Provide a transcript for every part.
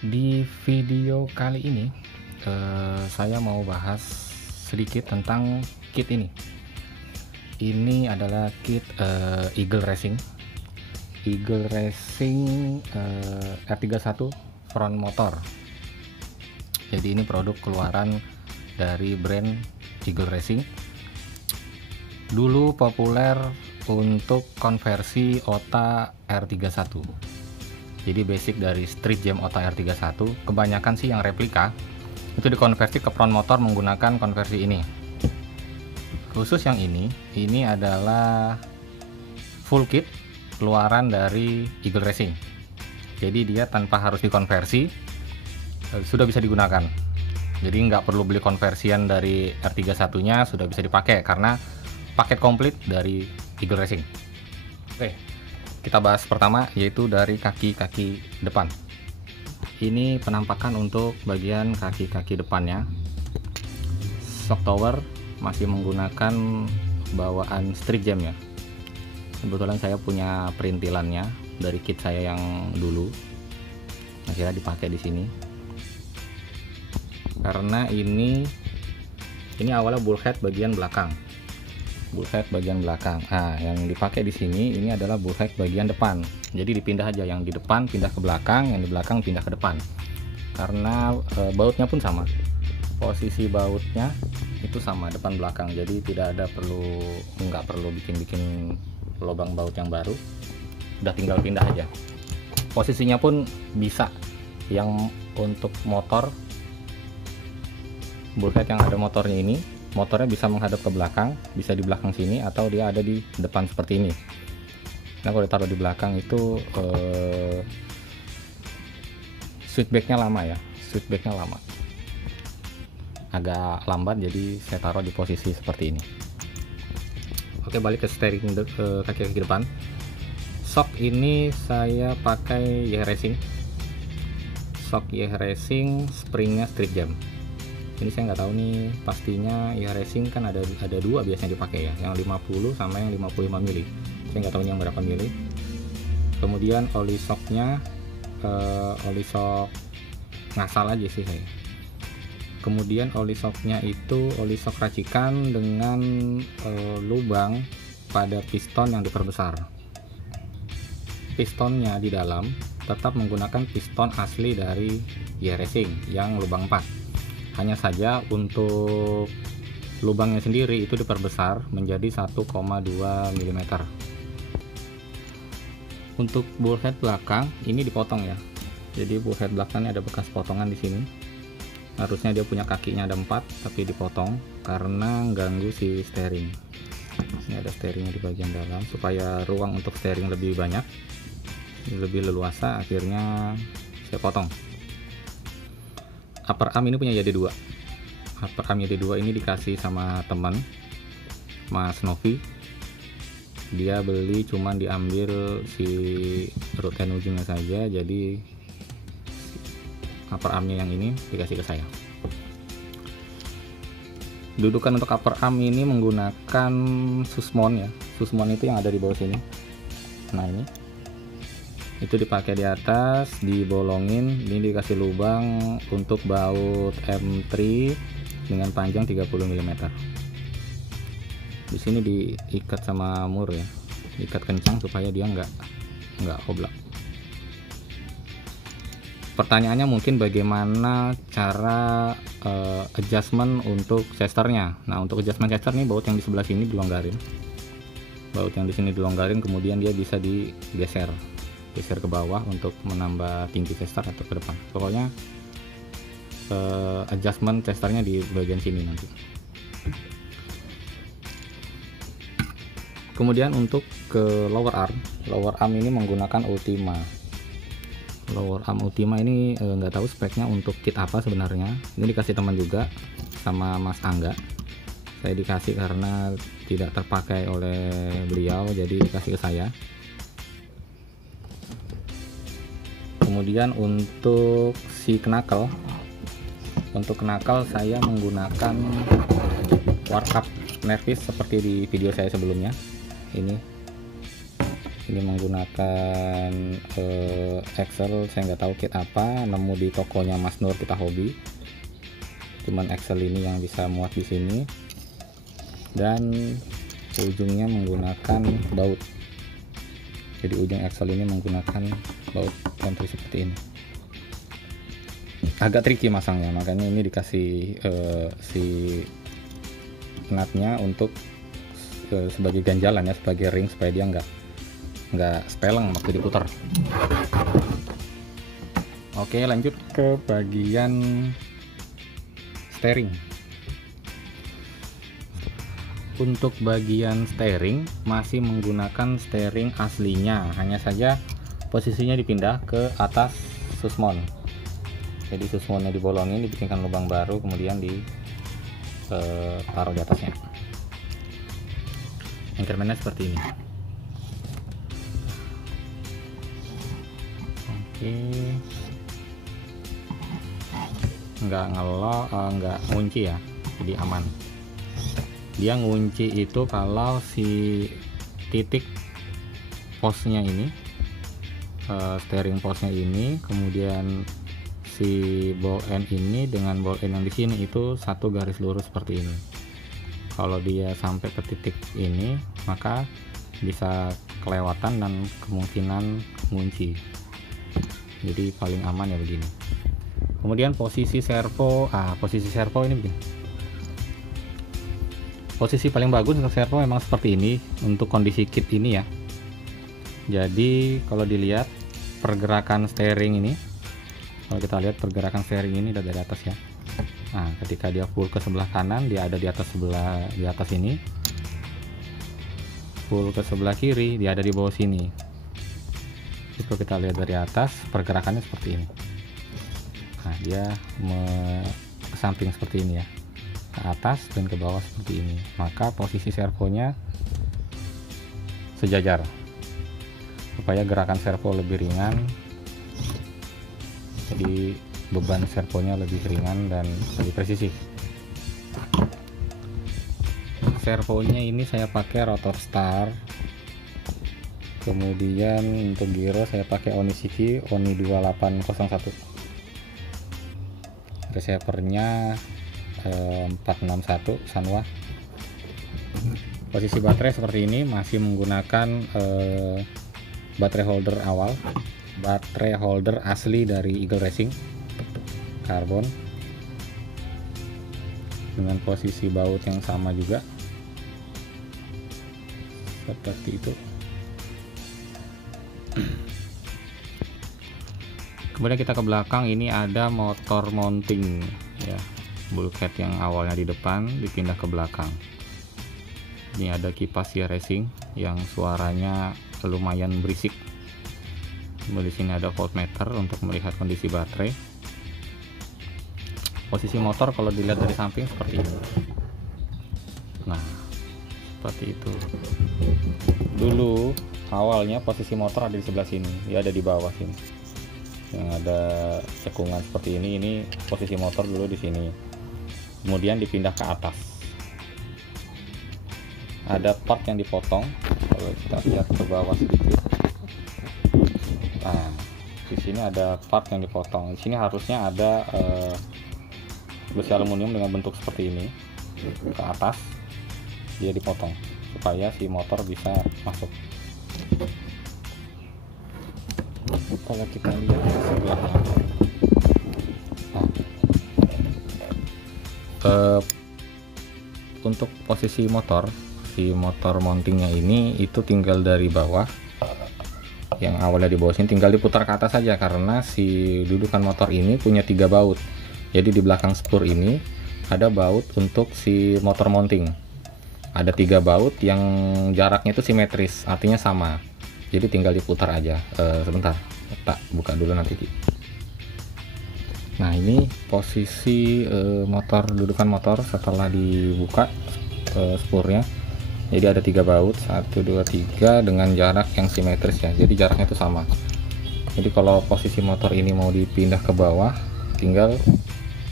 Di video kali ini saya mau bahas sedikit tentang kit ini. Ini adalah kit Eagle Racing R31 front motor. Jadi ini produk keluaran dari brand Eagle Racing. Dulu populer untuk konversi OTA R31. Jadi basic dari Street Jam OTA R31, kebanyakan sih yang replika itu dikonversi ke front motor menggunakan konversi ini. Khusus yang ini adalah full kit keluaran dari Eagle Racing. Jadi dia tanpa harus dikonversi sudah bisa digunakan. Jadi nggak perlu beli konversian dari R31-nya, sudah bisa dipakai karena paket komplit dari Eagle Racing. Oke, kita bahas pertama yaitu dari kaki-kaki depan. Ini penampakan untuk bagian kaki-kaki depannya. Shock tower masih menggunakan bawaan Street Jam ya. Kebetulan saya punya perintilannya dari kit saya yang dulu. Akhirnya dipakai di sini. Karena ini awalnya bullhead bagian belakang. Nah, yang dipakai di sini ini adalah bullhead bagian depan. Jadi dipindah aja, yang di depan pindah ke belakang, yang di belakang pindah ke depan. Karena bautnya pun sama. Posisi bautnya itu sama depan belakang. Jadi nggak perlu bikin lubang baut yang baru. Udah tinggal pindah aja. Posisinya pun bisa. Yang untuk motor bullhead yang ada motornya ini, motornya bisa menghadap ke belakang, bisa di belakang sini, atau dia ada di depan seperti ini. Nah, kalau ditaruh di belakang itu switchbacknya lama ya, agak lambat, jadi saya taruh di posisi seperti ini. Oke, balik ke steering kaki-kaki depan. Shock ini saya pakai YH Racing. Shock YH Racing, springnya Street Jam. Ini saya nggak tahu nih pastinya. YH Racing kan ada dua biasanya dipakai ya, yang 50 sama yang 55 mili. Saya nggak tahu ini yang berapa mili. Kemudian oli shocknya oli shock ngasal aja sih saya. Kemudian oli shocknya itu oli shock racikan dengan lubang pada piston yang diperbesar. Pistonnya di dalam tetap menggunakan piston asli dari YH Racing yang lubang 4. Hanya saja untuk lubangnya sendiri itu diperbesar menjadi 1,2 mm. Untuk bullhead belakang ini dipotong ya. Jadi bullhead belakangnya ada bekas potongan di sini. Harusnya dia punya kakinya ada 4, tapi dipotong karena ganggu si steering. Ini ada steeringnya di bagian dalam supaya ruang untuk steering lebih banyak, lebih leluasa. Akhirnya saya potong. Upper arm ini punya YD2. Upper arm YD2 ini dikasih sama teman Mas Novi. Dia beli cuman diambil si root end ujungnya saja, jadi upper armnya yang ini dikasih ke saya. Dudukan untuk upper arm ini menggunakan susmon ya. Susmon itu yang ada di bawah sini. Nah, ini itu dipakai di atas, dibolongin, ini dikasih lubang untuk baut M3 dengan panjang 30 mm. Di sini diikat sama mur ya, diikat kencang supaya dia nggak oblak. Pertanyaannya mungkin bagaimana cara adjustment untuk chesternya. Nah, untuk adjustment chester nih, baut yang di sebelah sini dilonggarin, kemudian dia bisa digeser ke bawah untuk menambah tinggi chester atau ke depan. Pokoknya adjustment chesternya di bagian sini nanti. Kemudian untuk ke lower arm ini menggunakan Ultima. Lower arm Ultima ini nggak tahu speknya untuk kit apa sebenarnya. Ini dikasih teman juga sama Mas Angga. Saya dikasih karena tidak terpakai oleh beliau, jadi dikasih ke saya. Kemudian untuk si knuckle, saya menggunakan Warcup Nervis seperti di video saya sebelumnya. Ini Ini menggunakan Excel, saya nggak tahu kit apa, nemu di tokonya Mas Nur Kita Hobi. Cuman Excel ini yang bisa muat di sini, dan ujungnya menggunakan baut. Jadi ujung Excel ini menggunakan baut kontri seperti ini. Agak tricky masangnya, makanya ini dikasih si nutnya untuk sebagai ganjalan ya, sebagai ring supaya dia nggak speleng waktu diputar. Oke, lanjut ke bagian steering. Untuk bagian steering masih menggunakan steering aslinya, hanya saja posisinya dipindah ke atas susmon. Jadi susmonnya dibolongin, dibikinkan lubang baru, kemudian taruh di atasnya. Anchorman-nya seperti ini. Oke, nggak ngelok, nggak ngunci ya, jadi aman. Dia ngunci itu kalau si titik posnya ini, steering posnya ini, kemudian si ball end ini dengan ball end yang di sini itu satu garis lurus seperti ini. Kalau dia sampai ke titik ini, maka bisa kelewatan dan kemungkinan ngunci. Jadi paling aman ya begini. Kemudian posisi servo, posisi servo ini begini. Posisi paling bagus untuk servo memang seperti ini untuk kondisi kit ini ya. Jadi kalau dilihat pergerakan steering ini, kalau kita lihat pergerakan steering ini dari atas ya. Nah, ketika dia full ke sebelah kanan, dia ada di atas ini. Full ke sebelah kiri, dia ada di bawah sini. Jadi kalau kita lihat dari atas, pergerakannya seperti ini. Nah, dia ke samping seperti ini ya, ke atas dan ke bawah seperti ini. Maka posisi servonya sejajar supaya gerakan servo lebih ringan. Jadi beban servonya lebih ringan dan lebih presisi. Servonya ini saya pakai rotor star. Kemudian untuk giro saya pakai Onishiki Oni 2801. Receivernya 461 Sanwa. Posisi baterai seperti ini, masih menggunakan baterai holder awal, baterai holder asli dari Eagle Racing, karbon, dengan posisi baut yang sama juga seperti itu. Kemudian kita ke belakang, ini ada motor mounting ya, bulkhead yang awalnya di depan dipindah ke belakang. Ini ada kipas ya racing yang suaranya lumayan berisik. Di sini ada voltmeter untuk melihat kondisi baterai. Posisi motor kalau dilihat dari samping seperti ini. Nah, seperti itu. Dulu awalnya posisi motor ada di sebelah sini, dia ada di bawah sini. Yang ada cekungan seperti ini posisi motor dulu di sini. Kemudian dipindah ke atas. Ada part yang dipotong. Kalau kita lihat ke bawah sedikit. Nah, di sini ada part yang dipotong. Di sini harusnya ada besi aluminium dengan bentuk seperti ini ke atas, dia dipotong supaya si motor bisa masuk. Kalau kita lihat di sebelahnya, untuk posisi motor, si motor mountingnya ini itu tinggal dari bawah, yang awalnya di bawah sini tinggal diputar ke atas saja, karena si dudukan motor ini punya 3 baut. Jadi di belakang spur ini ada baut untuk si motor mounting. Ada 3 baut yang jaraknya itu simetris, artinya sama. Jadi tinggal diputar aja. Sebentar, tak buka dulu nanti. Nah, ini posisi motor, dudukan motor setelah dibuka spurnya. Jadi ada 3 baut, 1, 2, 3 dengan jarak yang simetris ya. Jadi jaraknya itu sama. Jadi kalau posisi motor ini mau dipindah ke bawah, tinggal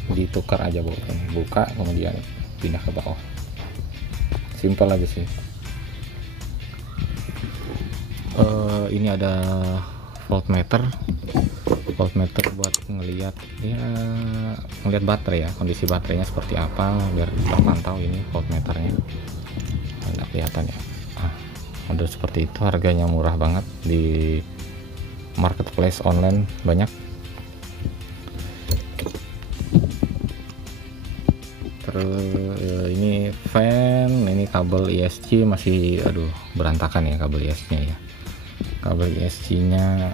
ditukar aja bautnya, buka kemudian pindah ke bawah. Simpel aja sih. ini ada voltmeter buat ngelihat ya, ngelihat baterai ya, kondisi baterainya seperti apa biar terpantau. Ini voltmeternya nggak kelihatan ya. Model seperti itu, harganya murah banget di marketplace online banyak. Terus ini fan, ini kabel ISC masih berantakan ya, kabel ISC-nya ya. Kabel ISC-nya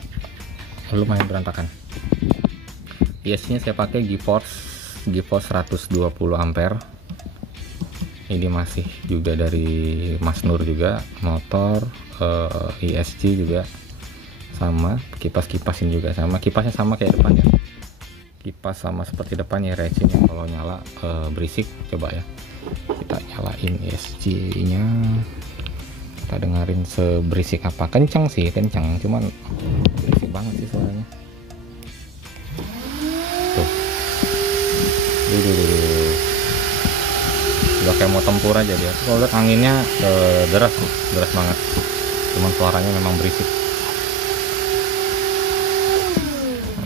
lumayan berantakan. ISC-nya saya pakai GeForce 120 ampere. Ini masih juga dari Mas Nur juga, motor ISC juga sama, kipas-kipasin juga sama, kipasnya sama kayak depannya. Kipas sama seperti depannya, racing yang kalau nyala berisik. Coba ya, kita nyalain ESC-nya, kita dengerin seberisik apa. Kencang sih, kencang, cuman berisik banget sih suaranya. Tuh, udah kayak mau tempur aja dia. Kalau lihat anginnya deras banget, cuman suaranya memang berisik.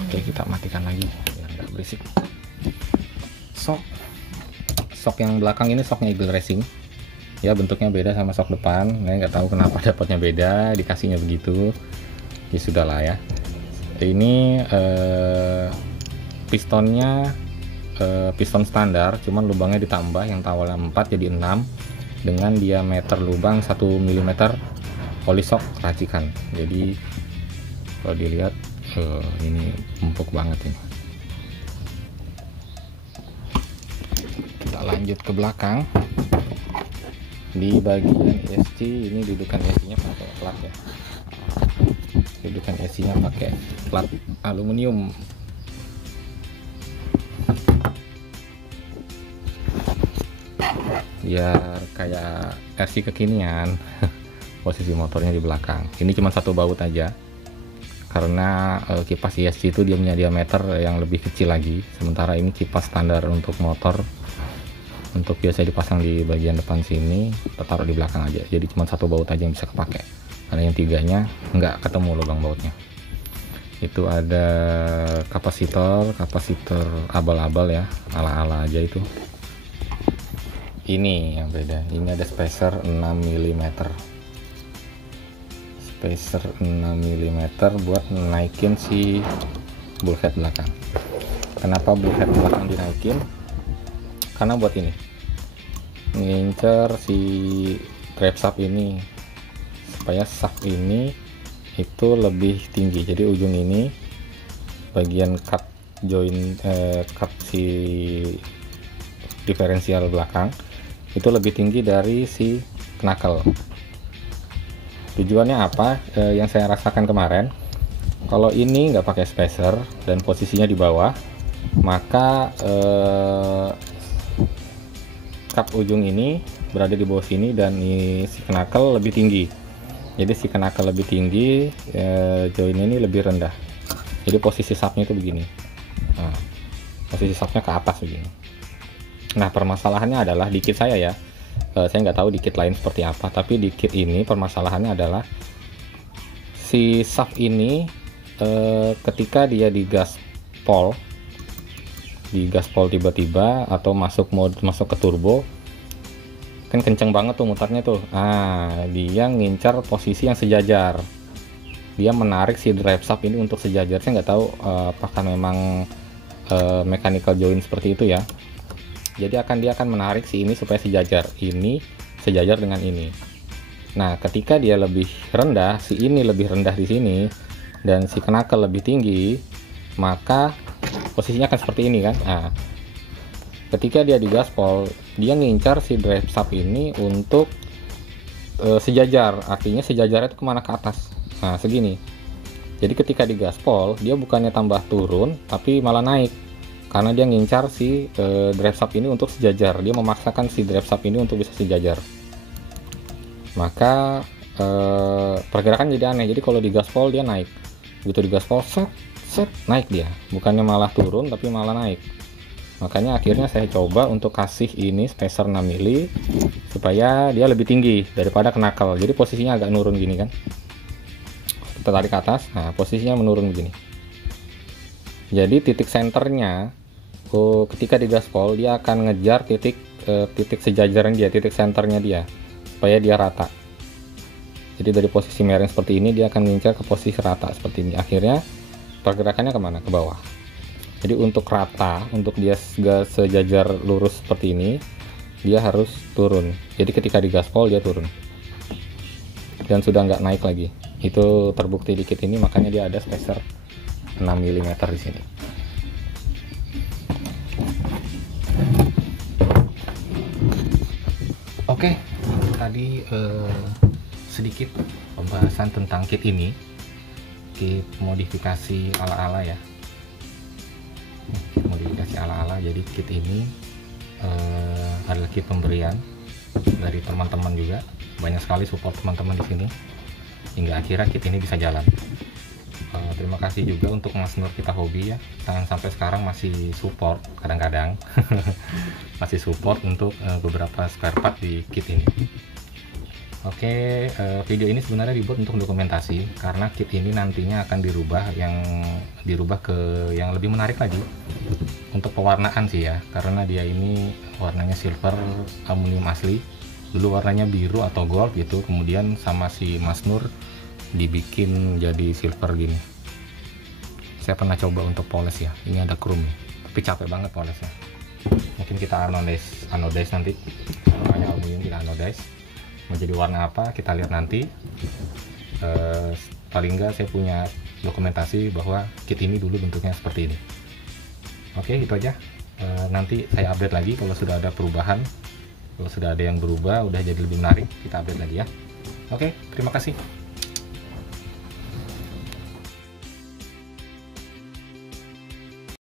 Oke, kita matikan lagi biar nggak berisik. Sok yang belakang ini soknya Eagle Racing ya, bentuknya beda sama sok depan. Saya nggak tahu kenapa dapatnya beda, dikasihnya begitu ya, sudahlah ya. Ini pistonnya piston standar, cuman lubangnya ditambah, yang awalnya 4 jadi 6 dengan diameter lubang 1 mm polisok racikan. Jadi kalau dilihat ini empuk banget ini. Kita lanjut ke belakang. Di bagian ESC ini dudukan ESC-nya pakai plat ya. Dudukan ESC-nya pakai plat aluminium. Biar kayak RC kekinian. Posisi motornya di belakang. Ini cuma satu baut aja. Karena kipas ESC itu dia punya diameter yang lebih kecil lagi, sementara ini kipas standar untuk motor, untuk biasa dipasang di bagian depan sini, taruh di belakang aja. Jadi cuma satu baut aja yang bisa kepake, karena yang tiganya nggak ketemu lubang bautnya. Itu ada kapasitor abal-abal ya, ala-ala aja itu. Ini yang beda, ini ada spacer 6 mm, spacer 6 mm buat naikin si bulkhead belakang. Kenapa bulkhead belakang dinaikin? Karena buat ini ngincer si trap shaft ini, supaya shaft ini itu lebih tinggi. Jadi ujung ini bagian cut joint cut si diferensial belakang itu lebih tinggi dari si knuckle. Tujuannya apa? Yang saya rasakan kemarin, kalau ini nggak pakai spacer dan posisinya di bawah, maka kap ujung ini berada di bawah sini dan si knuckle lebih tinggi. Jadi si knuckle lebih tinggi, join ini lebih rendah. Jadi posisi shaftnya itu begini. Nah, posisi shaftnya ke atas begini. Nah, permasalahannya adalah di kit saya ya. Saya nggak tahu di kit lain seperti apa, tapi di kit ini permasalahannya adalah si shaft ini ketika dia digaspol tiba-tiba atau masuk ke turbo, kan kenceng banget tuh mutarnya tuh. Dia ngincar posisi yang sejajar, dia menarik si drive shaft ini untuk sejajar. Saya nggak tahu apakah memang mechanical joint seperti itu ya. Jadi dia akan menarik si ini supaya sejajar, ini sejajar dengan ini. Nah, ketika dia lebih rendah, si ini lebih rendah di sini dan si knuckle lebih tinggi, maka posisinya akan seperti ini kan. Nah, ketika dia digaspol, dia ngincar si drive shaft ini untuk sejajar. Artinya sejajar itu kemana? Ke atas. Nah, segini. Jadi ketika digaspol, dia bukannya tambah turun, tapi malah naik. Karena dia ngincar si drive shaft ini untuk sejajar. Dia memaksakan si drive shaft ini untuk bisa sejajar. Maka pergerakan jadi aneh. Jadi kalau digaspol dia naik. Begitu digaspol set naik dia. Bukannya malah turun tapi malah naik. Makanya akhirnya saya coba untuk kasih ini spacer 6 mili supaya dia lebih tinggi daripada knuckle. Jadi posisinya agak nurun gini kan. kita tarik ke atas, nah posisinya menurun begini. Jadi titik senternya ketika digaspol dia akan ngejar titik sejajaran dia, titik senternya dia, supaya dia rata. Jadi dari posisi miring seperti ini dia akan ngincar ke posisi rata seperti ini. Akhirnya pergerakannya kemana? Ke bawah. Jadi untuk rata, untuk dia sejajar lurus seperti ini, dia harus turun. Jadi ketika digaspol dia turun dan sudah nggak naik lagi. Itu terbukti dikit ini, makanya dia ada spacer 6 mm di sini. Oke, tadi sedikit pembahasan tentang kit ini, kit modifikasi ala-ala ya, kit modifikasi ala-ala. Jadi kit ini adalah kit pemberian dari teman-teman juga, banyak sekali support teman-teman di sini hingga akhirnya kit ini bisa jalan. Terima kasih juga untuk Mas Nur Kita Hobi ya, sampai sekarang masih support kadang-kadang masih support untuk beberapa spare part di kit ini. Oke, video ini sebenarnya dibuat untuk dokumentasi karena kit ini nantinya akan dirubah ke yang lebih menarik lagi untuk pewarnaan sih ya, karena dia ini warnanya silver aluminium asli. Dulu warnanya biru atau gold gitu, kemudian sama si Mas Nur dibikin jadi silver gini. Saya pernah coba untuk poles ya, ini ada chrome tapi capek banget polesnya. Mungkin kita anodize nanti, makanya aluminium kita anodize. Mau jadi warna apa kita lihat nanti. Paling enggak saya punya dokumentasi bahwa kit ini dulu bentuknya seperti ini. Oke, itu aja. Nanti saya update lagi kalau sudah ada perubahan, kalau sudah ada yang berubah udah jadi lebih menarik, kita update lagi ya. Oke, terima kasih.